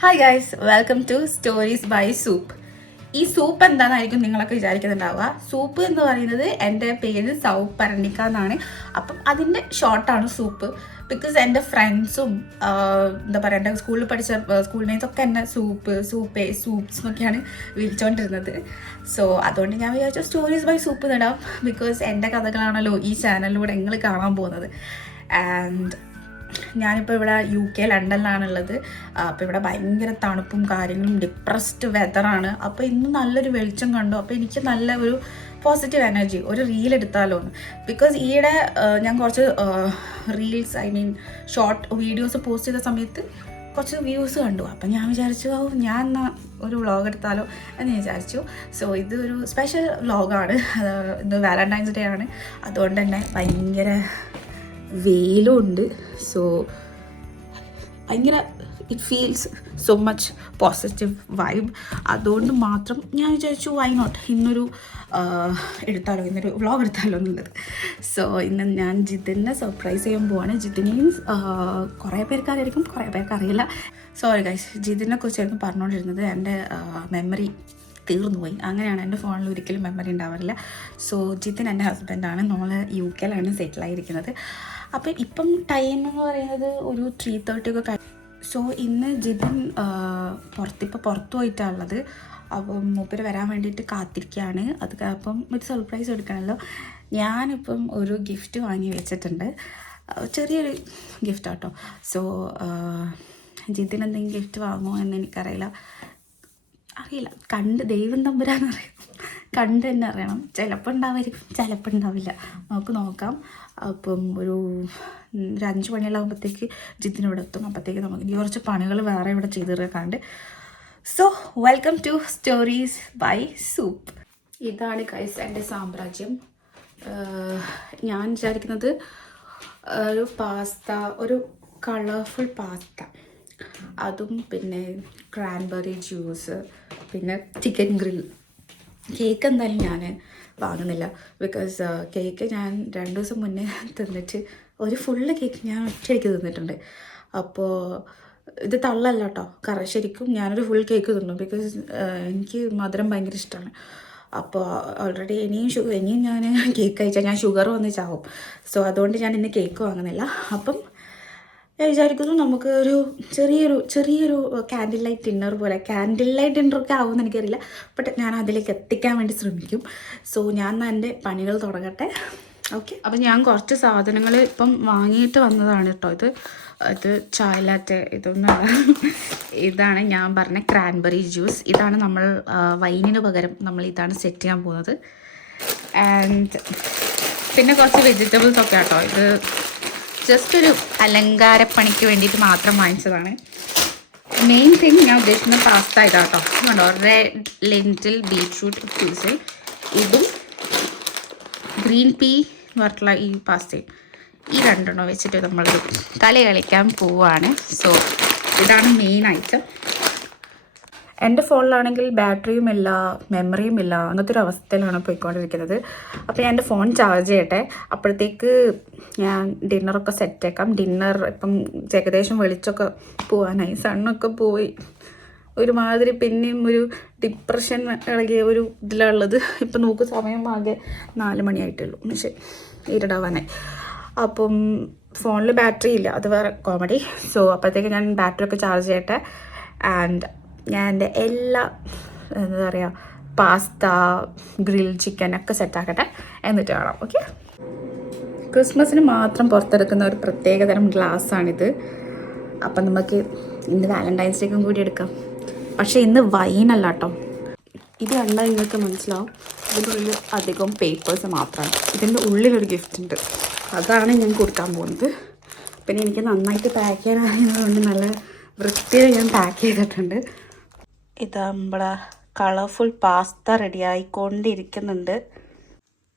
Hi guys, welcome to stories by soup. ഈ soup എന്താണെന്നായിരിക്കും നിങ്ങളൊക്കെ വിചാരിക്കുന്നുണ്ടാവുക. സൂപ്പ് എന്ന് പറയുന്നത് എൻ്റെ പേര് സൗ പരണ്ടിക്ക എന്നാണ്. അപ്പം അതിൻ്റെ ഷോർട്ടാണ് സൂപ്പ്. ബിക്കോസ് എൻ്റെ ഫ്രണ്ട്സും എന്താ പറയുക, എൻ്റെ സ്കൂളിൽ പഠിച്ച സ്കൂൾ മേറ്റ്സൊക്കെ എന്നെ സൂപ്സ് എന്നൊക്കെയാണ് വിളിച്ചുകൊണ്ടിരുന്നത്. സോ അതുകൊണ്ട് ഞാൻ വിചാരിച്ചു സ്റ്റോറീസ് ബൈ സൂപ്പ് നേടാം. ബിക്കോസ് എൻ്റെ കഥകളാണല്ലോ ഈ ചാനലിലൂടെ നിങ്ങൾ കാണാൻ പോകുന്നത്. ആൻഡ് ഞാനിപ്പോൾ ഇവിടെ UK ലണ്ടനിലാണുള്ളത്. അപ്പോൾ ഇവിടെ ഭയങ്കര തണുപ്പും കാര്യങ്ങളും, ഡിപ്രസ്ഡ് വെതറാണ്. അപ്പോൾ ഇന്ന് നല്ലൊരു വെളിച്ചം കണ്ടു. അപ്പോൾ എനിക്ക് നല്ല ഒരു പോസിറ്റീവ് എനർജി, ഒരു റീൽ എടുത്താലോ എന്ന്. ബിക്കോസ് ഈയിടെ ഞാൻ കുറച്ച് ഷോർട്ട് വീഡിയോസ് പോസ്റ്റ് ചെയ്ത സമയത്ത് കുറച്ച് വ്യൂസ് കണ്ടു. അപ്പം ഞാൻ വിചാരിച്ചു ഞാൻ എന്നാൽ ഒരു വ്ളോഗ് എടുത്താലോ എന്ന് വിചാരിച്ചു. സോ ഇത് ഒരു സ്പെഷ്യൽ വ്ളോഗാണ്. ഇത് വാലന്റൈൻസ് ഡേ ആണ്. അതുകൊണ്ട് തന്നെ ഭയങ്കര വെയിലും ഉണ്ട്. സോ ഭയങ്കര it feels so much positive vibe. അതുകൊണ്ട് മാത്രം ഞാൻ വിചാരിച്ചു വൈ നോട്ട് ഇന്നൊരു വ്ളോഗ് എടുത്താലോ എന്നുള്ളത്. സോ ഇന്ന് ഞാൻ ജിതിനെ സർപ്രൈസ് ചെയ്യാൻ പോവാണ്. ജിതിനെയും കുറേ പേർക്ക് അറിയായിരിക്കും, കുറേ പേർക്ക് അറിയില്ല. സോറി ഗൈസ്, ജിതിനെ കുറിച്ചായിരുന്നു പറഞ്ഞുകൊണ്ടിരുന്നത്. എൻ്റെ മെമ്മറി തീർന്നു പോയി. അങ്ങനെയാണ്, എൻ്റെ ഫോണിൽ ഒരിക്കലും മെമ്മറി ഉണ്ടാവാറില്ല. സോ ജിതിൻ എൻ്റെ ഹസ്ബൻഡാണ്. നമ്മൾ UK ലാണ് സെറ്റിലായിരിക്കുന്നത്. അപ്പം ഇപ്പം ടൈം എന്ന് പറയുന്നത് ഒരു 3:30 ഒക്കെ സോ ഇന്ന് ജിതിൻ പുറത്തു പോയിട്ടാണുള്ളത്. അപ്പം മൂപ്പര് വരാൻ വേണ്ടിയിട്ട് കാത്തിരിക്കുകയാണ്. അപ്പം ഒരു സർപ്രൈസ് എടുക്കണമല്ലോ. ഞാനിപ്പം ഒരു ഗിഫ്റ്റ് വാങ്ങി വെച്ചിട്ടുണ്ട്. ചെറിയൊരു ഗിഫ്റ്റ് ആട്ടോ. സോ ജിതിൻ എന്തെങ്കിലും ഗിഫ്റ്റ് വാങ്ങുമോ എന്ന് എനിക്കറിയില്ല. കണ്ട് ദൈവം തമ്പുരാനറിയാം, കണ്ട് തന്നെ അറിയണം. ചിലപ്പോൾ ഉണ്ടാവായിരിക്കും, ചിലപ്പോൾ ഉണ്ടാവില്ല. നമുക്ക് നോക്കാം. അപ്പം ഒരു 5 മണിയെല്ലാകുമ്പോഴത്തേക്ക് ജിതിനോട് എത്തും. അപ്പോഴത്തേക്ക് നമുക്ക് ഇനി കുറച്ച് പണികൾ വേറെ ഇവിടെ ചെയ്ത് തീർക്കാണ്ട്. So welcome to stories by soup. ഇതാണ് ഗൈസ് എൻ്റെ സാമ്രാജ്യം. ഞാൻ വിചാരിക്കുന്നത് ഒരു പാസ്ത, ഒരു കളർഫുൾ പാസ്ത, അതും പിന്നെ ക്രാൻബെറി ജ്യൂസ്, പിന്നെ ചിക്കൻ ഗ്രിൽ. കേക്ക് എന്തായാലും ഞാൻ വാങ്ങുന്നില്ല. ബിക്കോസ് കേക്ക് ഞാൻ 2 ദിവസം മുന്നേ തിന്നിട്ട് ഒരു ഫുള്ള് കേക്ക് ഞാൻ ഒറ്റയ്ക്ക് തിന്നിട്ടുണ്ട്. അപ്പോൾ ഇത് തള്ളല്ല കേട്ടോ, ശരിക്കും ഞാനൊരു ഫുൾ കേക്ക് തിന്നു. ബിക്കോസ് എനിക്ക് മധുരം ഭയങ്കര ഇഷ്ടമാണ്. അപ്പോൾ ഓൾറെഡി ഇനിയും ഞാൻ കേക്ക് കഴിച്ചാൽ ഞാൻ ഷുഗർ വന്ന് ചാവും. സോ അതുകൊണ്ട് ഞാൻ ഇന്ന് കേക്ക് വാങ്ങുന്നില്ല. അപ്പം ഞാൻ വിചാരിക്കുന്നു നമുക്ക് ഒരു ചെറിയൊരു ക്യാൻഡിൽ ലൈറ്റ് ഡിന്നർ പോലെ. ക്യാൻഡിൽ ലൈറ്റ് ഡിന്നറൊക്കെ ആവുമെന്ന് എനിക്കറിയില്ല, ബട്ട് ഞാൻ അതിലേക്ക് എത്തിക്കാൻ വേണ്ടി ശ്രമിക്കും. സോ ഞാൻ എൻ്റെ പണികൾ തുടങ്ങട്ടെ. ഓക്കെ, അപ്പം ഞാൻ കുറച്ച് സാധനങ്ങൾ ഇപ്പം വാങ്ങിയിട്ട് വന്നതാണ് കേട്ടോ. ഇത് ചായ ലാറ്റെ, ഇതാണ് ഞാൻ പറഞ്ഞ ക്രാൻബെറി ജ്യൂസ്. ഇതാണ് നമ്മൾ വൈനിന് പകരം നമ്മൾ ഇതാണ് സെറ്റ് ചെയ്യാൻ പോകുന്നത്. ആൻഡ് പിന്നെ കുറച്ച് വെജിറ്റബിൾസ് ഒക്കെ കേട്ടോ. ഇത് ജസ്റ്റ് ഒരു അലങ്കാരപ്പണിക്ക് വേണ്ടിയിട്ട് മാത്രം വാങ്ങിച്ചതാണ്. മെയിൻ തിങ് ഞാൻ ഉദ്ദേശിക്കുന്ന പാസ്ത ഇതാട്ടോ. കണ്ടോ, റെഡ് ലെൻറ്റിൽ ബീറ്റ്റൂട്ട് പീസ്, ഇതും ഗ്രീൻ പീ വറുത്തുള്ള ഈ പാസ്തയും, ഈ 2 വെച്ചിട്ട് നമ്മൾ കളി കളിക്കാൻ പോവുകയാണ്. സോ ഇതാണ് മെയിൻ ഐറ്റം. എൻ്റെ ഫോണിലാണെങ്കിൽ ബാറ്ററിയും ഇല്ല, മെമ്മറിയും ഇല്ല, അങ്ങനത്തെ ഒരു അവസ്ഥയിലാണ് പോയിക്കൊണ്ടിരിക്കുന്നത്. അപ്പോൾ ഞാൻ എൻ്റെ ഫോൺ ചാർജ് ചെയ്യട്ടെ. അപ്പോഴത്തേക്ക് ഞാൻ ഡിന്നറൊക്കെ സെറ്റാക്കാം. ഡിന്നർ ഇപ്പം ഏകദേശം വെളിച്ചമൊക്കെ പോകാനായി, സണ്ണൊക്കെ പോയി ഒരുമാതിരി പിന്നെയും ഒരു ഡിപ്രഷൻ ഇളകിയ ഒരു ഇതിലുള്ളത്. ഇപ്പം നോക്ക്, സമയം ആകെ 4 മണിയായിട്ടുള്ളൂ, പക്ഷേ ഇരുടാവാനായി. അപ്പം ഫോണിൽ ബാറ്ററി ഇല്ല, അത് വേറെ കോമഡി. സോ അപ്പോഴത്തേക്ക് ഞാൻ ബാറ്ററി ഒക്കെ ചാർജ് ചെയ്യട്ടെ. ആൻഡ് ഞാൻ എൻ്റെ എല്ലാ എന്താ പറയുക, പാസ്ത, ഗ്രിൽ ചിക്കൻ ഒക്കെ സെറ്റാക്കട്ടെ, എന്നിട്ട് കാണാം. ഓക്കെ, ക്രിസ്മസിന് മാത്രം പുറത്തെടുക്കുന്ന ഒരു പ്രത്യേകതരം ഗ്ലാസ്സാണിത്. അപ്പം നമുക്ക് ഇന്ന് വാലന്റൈൻസ് ഡേക്കും കൂടി എടുക്കാം. പക്ഷേ ഇന്ന് വൈനല്ല കേട്ടോ. ഇത് കണ്ടാൽ നിങ്ങൾക്ക് മനസ്സിലാവും, ഇതിൻ്റെ ഉള്ളിൽ അധികം പേപ്പേഴ്സ് മാത്രമാണ്. ഇതിൻ്റെ ഉള്ളിലൊരു ഗിഫ്റ്റ് ഉണ്ട്, അതാണ് ഞാൻ കൊടുക്കാൻ പോകുന്നത്. പിന്നെ എനിക്ക് നന്നായിട്ട് പാക്ക് ചെയ്യാൻ അറിയുന്നതുകൊണ്ട് നല്ല വൃത്തിയിൽ ഞാൻ പാക്ക് ചെയ്തിട്ടുണ്ട്. ഇത് നമ്മളെ കളർഫുൾ പാസ്ത റെഡി ആയിക്കൊണ്ടിരിക്കുന്നുണ്ട്.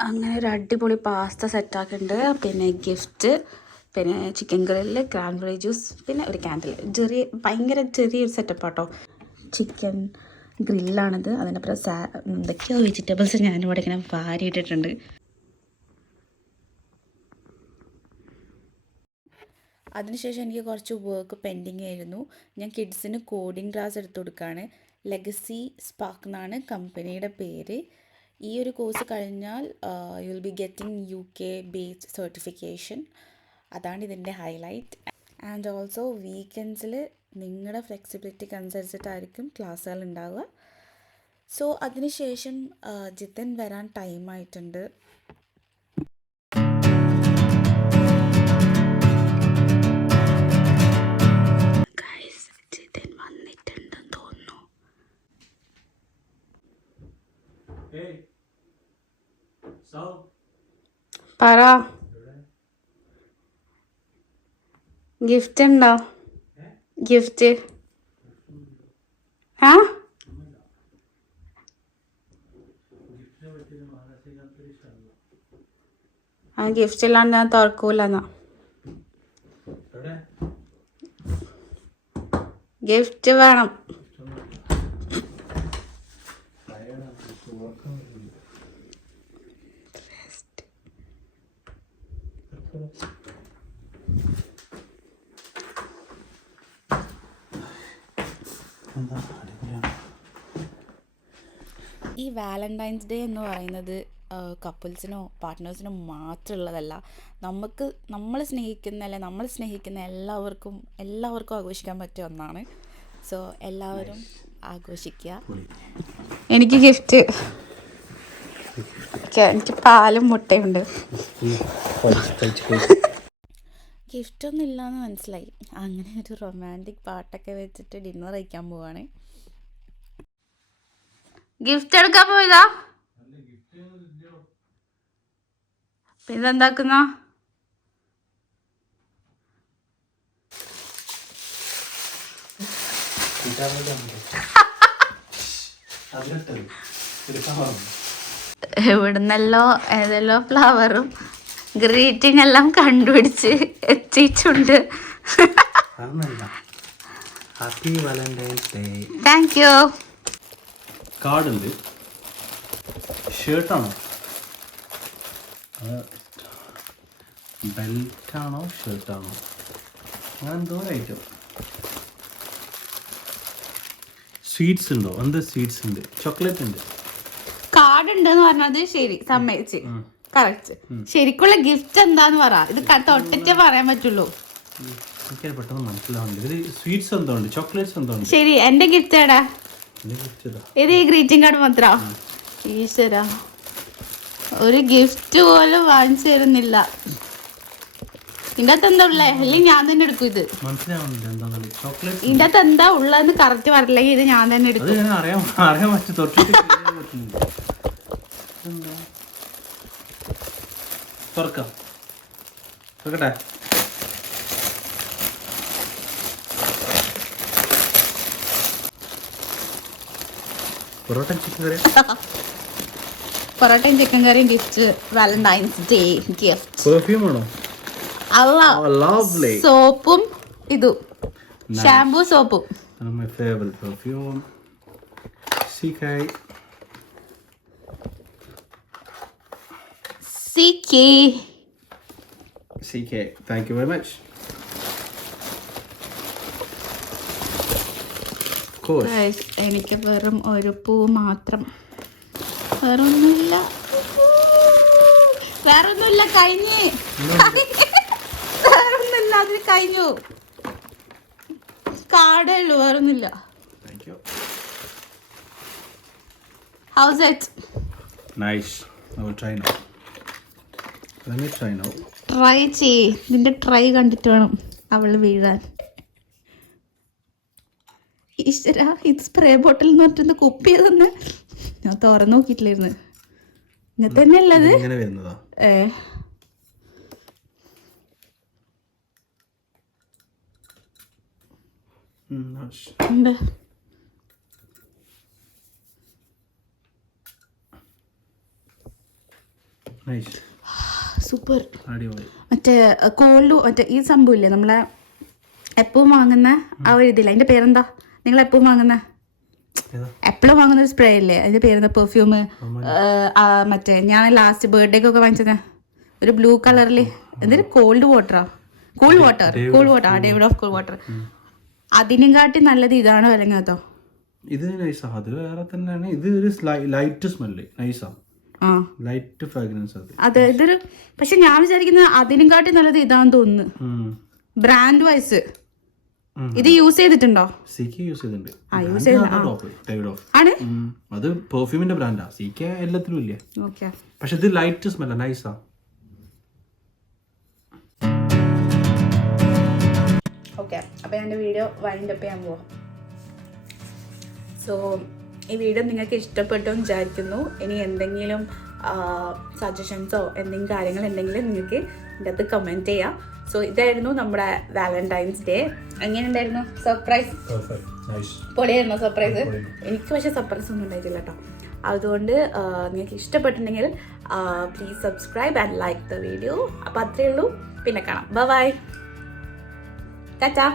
അങ്ങനെ ഒരു അടിപൊളി പാസ്ത സെറ്റാക്കിയിട്ടുണ്ട്. പിന്നെ ഗിഫ്റ്റ്, പിന്നെ ചിക്കൻ ഗ്രില്ല്, ക്രാൻബെറി ജ്യൂസ്, പിന്നെ ഒരു ക്യാൻഡിൽ. ഭയങ്കര ചെറിയൊരു സെറ്റപ്പ് ആട്ടോ. ചിക്കൻ ഗ്രില്ലാണിത്. അതിനപ്പുറം എന്തൊക്കെയോ വെജിറ്റബിൾസ് ഞാനിവിടെ ഇങ്ങനെ വാരിയിട്ടിട്ടുണ്ട്. അതിനുശേഷം എനിക്ക് കുറച്ച് വർക്ക് പെൻഡിങ് ആയിരുന്നു. ഞാൻ കിഡ്സിന് കോഡിംഗ് ക്ലാസ് എടുത്തു കൊടുക്കുകയാണ്. ലെഗസി സ്പാർക്ക് എന്നാണ് കമ്പനിയുടെ പേര്. ഈ ഒരു കോഴ്സ് കഴിഞ്ഞാൽ you will be getting UK based certification. അതാണ് ഇതിൻ്റെ ഹൈലൈറ്റ്. ആൻഡ് ഓൾസോ വീക്കെൻഡ്സിൽ നിങ്ങളുടെ ഫ്ലെക്സിബിലിറ്റിക്ക് അനുസരിച്ചിട്ടായിരിക്കും ക്ലാസ്സുകൾ ഉണ്ടാവുക. സോ അതിനുശേഷം ജിതൻ വരാൻ ടൈമായിട്ടുണ്ട്. ജിതൻ വന്നിട്ടുണ്ടെന്ന് തോന്നുന്നു. പറ, ഗിഫ്റ്റ് ഉണ്ടോ? ഗിഫ്റ്റ് ആ ഗിഫ്റ്റ് ഇല്ലാണ്ട് ഞാൻ തുറക്കൂലെന്നാ. ഗിഫ്റ്റ് വേണം. ഈ വാലന്റൈൻസ് ഡേ എന്ന് പറയുന്നത് കപ്പിൾസിനോ പാർട്ട്നേഴ്സിനോ മാത്രമുള്ളതല്ല. നമ്മൾ സ്നേഹിക്കുന്ന എല്ലാവർക്കും ആഘോഷിക്കാൻ പറ്റിയ ഒന്നാണ്. സോ എല്ലാവരും ആഘോഷിക്കുക. എനിക്ക് ഗിഫ്റ്റ്, എനിക്ക് പാലും മുട്ടയുണ്ട്. ഗിഫ്റ്റൊന്നും ഇല്ലയെന്ന് മനസ്സിലായി. അങ്ങനെ ഒരു റൊമാൻറ്റിക് പാട്ടൊക്കെ വെച്ചിട്ട് ഡിന്നർ കഴിക്കാൻ പോവാണ്. ഗിഫ്റ്റ് എടുക്കാൻ പോയതാ? പിന്നെന്താക്കുന്ന? എവിടുന്നല്ലോ ഏതെല്ലോ ഫ്ലവറും ഗ്രീറ്റിംഗ് എല്ലാം കണ്ടുപിടിച്ച് എത്തിയിട്ടുണ്ട്. Happy valentine's day. Thank you. കാർഡുണ്ട്. ഷർട്ടാണോ ബെൽറ്റാണോ ഷർട്ടാണോ അങ്ങനെ എന്തോ ഐറ്റം. സ്വീറ്റ്സ് ഉണ്ടോ? എന്താ സ്വീറ്റ്സ് ഉണ്ട്? ചോക്ലേറ്റ് ഉണ്ട്. കാർഡ് ഉണ്ടെന്ന് പറഞ്ഞത് ശരി, സമ്മതിച്ച്. കറക്റ്റ്. ശരിക്കുള്ള ഗിഫ്റ്റ് എന്താന്ന് പറ. ഇത് തൊട്ടിട്ടേ പറയാൻ പറ്റുള്ളൂ. എനിക്ക് പെട്ടെന്ന് മനസ്സിലാവുന്നില്ല. ഇതിൽ സ്വീറ്റ്സ് എന്തോ ഉണ്ട്, ചോക്ലേറ്റ്സ് എന്തോ ഉണ്ട്. ശരി, എന്റെ ഗിഫ്റ്റ് ഏടാ? ഇത് ഈ ഗ്രീറ്റിംഗ് കാർഡ് മാത്രം. ഈശ്വര, ഒരു ഗിഫ്റ്റ് പോലും വാങ്ങിച്ചു തരുന്നില്ല. ഇതിന്റെ അകത്ത് എന്താ ഉള്ളേ? അല്ലെങ്കിൽ ഞാൻ തന്നെ എടുക്കും. ഇത് ഇതിന്റെ അകത്ത് എന്താ ഉള്ളതെന്ന് കറക്റ്റ് പറഞ്ഞില്ലെങ്കിൽ ഇത് ഞാൻ തന്നെ എടുക്കും. പൊറോട്ടയും ചിക്കൻ കറിയും gift. Valentine's day gift. Perfume ആണോ? സോപ്പും ഇതും, ഷാംപൂ സോപ്പും. My favorite perfume. CK. Thank you very much. Of course. എനിക്ക് വെറും ഒരു പൂ മാത്രം, വേറൊന്നുമില്ല. കഴിഞ്ഞ് വേറൊന്നുമില്ല, അതിന് കഴിഞ്ഞു. കാർഡേ ഉള്ളൂ, വേറൊന്നുമില്ല. How's it? Nice. I will try now. Let me try now. Try ചെയ്യ്. നിന്റെ ട്രൈ കണ്ടിട്ട് വേണം അവൾ വീഴാൻ. ഈശ്വര, ഇത് സ്പ്രേ ബോട്ടിൽ എന്ന് പറഞ്ഞിട്ട് കുപ്പി ചെയ്തെന്ന് ഞാൻ തുറന്നു നോക്കിയിട്ടില്ലായിരുന്നു. ഇങ്ങനെ തന്നെ ഉള്ളത്. സൂപ്പർ. മറ്റേ കോൾഡ്, മറ്റേ ഈ സംഭവം ഇല്ലേ നമ്മളെ എപ്പോഴും വാങ്ങുന്ന ആ ഒരു ഇതില്ല, അതിന്റെ പേരെന്താ? നിങ്ങൾ എപ്പോഴും വാങ്ങുന്ന, എപ്പോഴും വാങ്ങുന്ന ഒരു സ്പ്രേ ഇല്ലേ, അതിന്റെ പേരെന്താ? പെർഫ്യൂം. മറ്റേ ഞാൻ ലാസ്റ്റ് ബർത്ത്ഡേക്കൊക്കെ വാങ്ങിച്ചത് ഒരു ബ്ലൂ കളറിൽ, എന്തൊരു കോൾഡ് വാട്ടറാ. Cool water Davidoff cool water. അതിനും കാട്ടി നല്ലത് ഇതാണോ അല്ലെങ്കിൽ അതോ? ഇത് നൈസാ, അത് വേറെ തന്നെയാണ്. ഇത് ഒരു ലൈറ്റ് സ്മെല്ല്, നൈസാ, ലൈറ്റ് ഫ്രാഗ്രൻസ്. അതെ, ഇതൊരു പക്ഷെ ഞാൻ വിചാരിക്കുന്നത് അതിനും കാട്ടി നല്ലത് ഇതാന്ന് തോന്നുന്നു. ബ്രാൻഡ് വൈസ് ഇത് യൂസ് ചെയ്തിട്ടുണ്ടോ? സികെ യൂസ് ചെയ്തിട്ടുണ്ട്. ആണ് അത് പെർഫ്യൂമിന്റെ ബ്രാൻഡാ. സികെ എല്ലാത്തിലും ഇല്ല, പക്ഷെ ഇത് ലൈറ്റ് സ്മെല്ലാ, നൈസാ. ഓക്കെ, അപ്പോൾ എൻ്റെ വീഡിയോ വൈൻഡ് അപ്പ് ചെയ്യാൻ പോവാം. സോ ഈ വീഡിയോ നിങ്ങൾക്ക് ഇഷ്ടപ്പെട്ടു എന്ന് വിചാരിക്കുന്നു. ഇനി എന്തെങ്കിലും സജഷൻസോ എന്തെങ്കിലും കാര്യങ്ങൾ ഉണ്ടെങ്കിൽ നിങ്ങൾക്ക് ഇതിൻ്റെ അകത്ത് കമൻറ്റ് ചെയ്യാം. സോ ഇതായിരുന്നു നമ്മുടെ വാലന്റൈൻസ് ഡേ. എങ്ങനെ ഉണ്ടായിരുന്നു സർപ്രൈസ്? പൊളിയായിരുന്നു സർപ്രൈസ്. എനിക്ക് പക്ഷേ സർപ്രൈസ് ഒന്നും ഉണ്ടായിട്ടില്ല കേട്ടോ. അതുകൊണ്ട് നിങ്ങൾക്ക് ഇഷ്ടപ്പെട്ടിട്ടുണ്ടെങ്കിൽ please subscribe and like the video. അപ്പോൾ അത്രയേ ഉള്ളൂ, പിന്നെ കാണാം. ബൈ, ടാറ്റാ.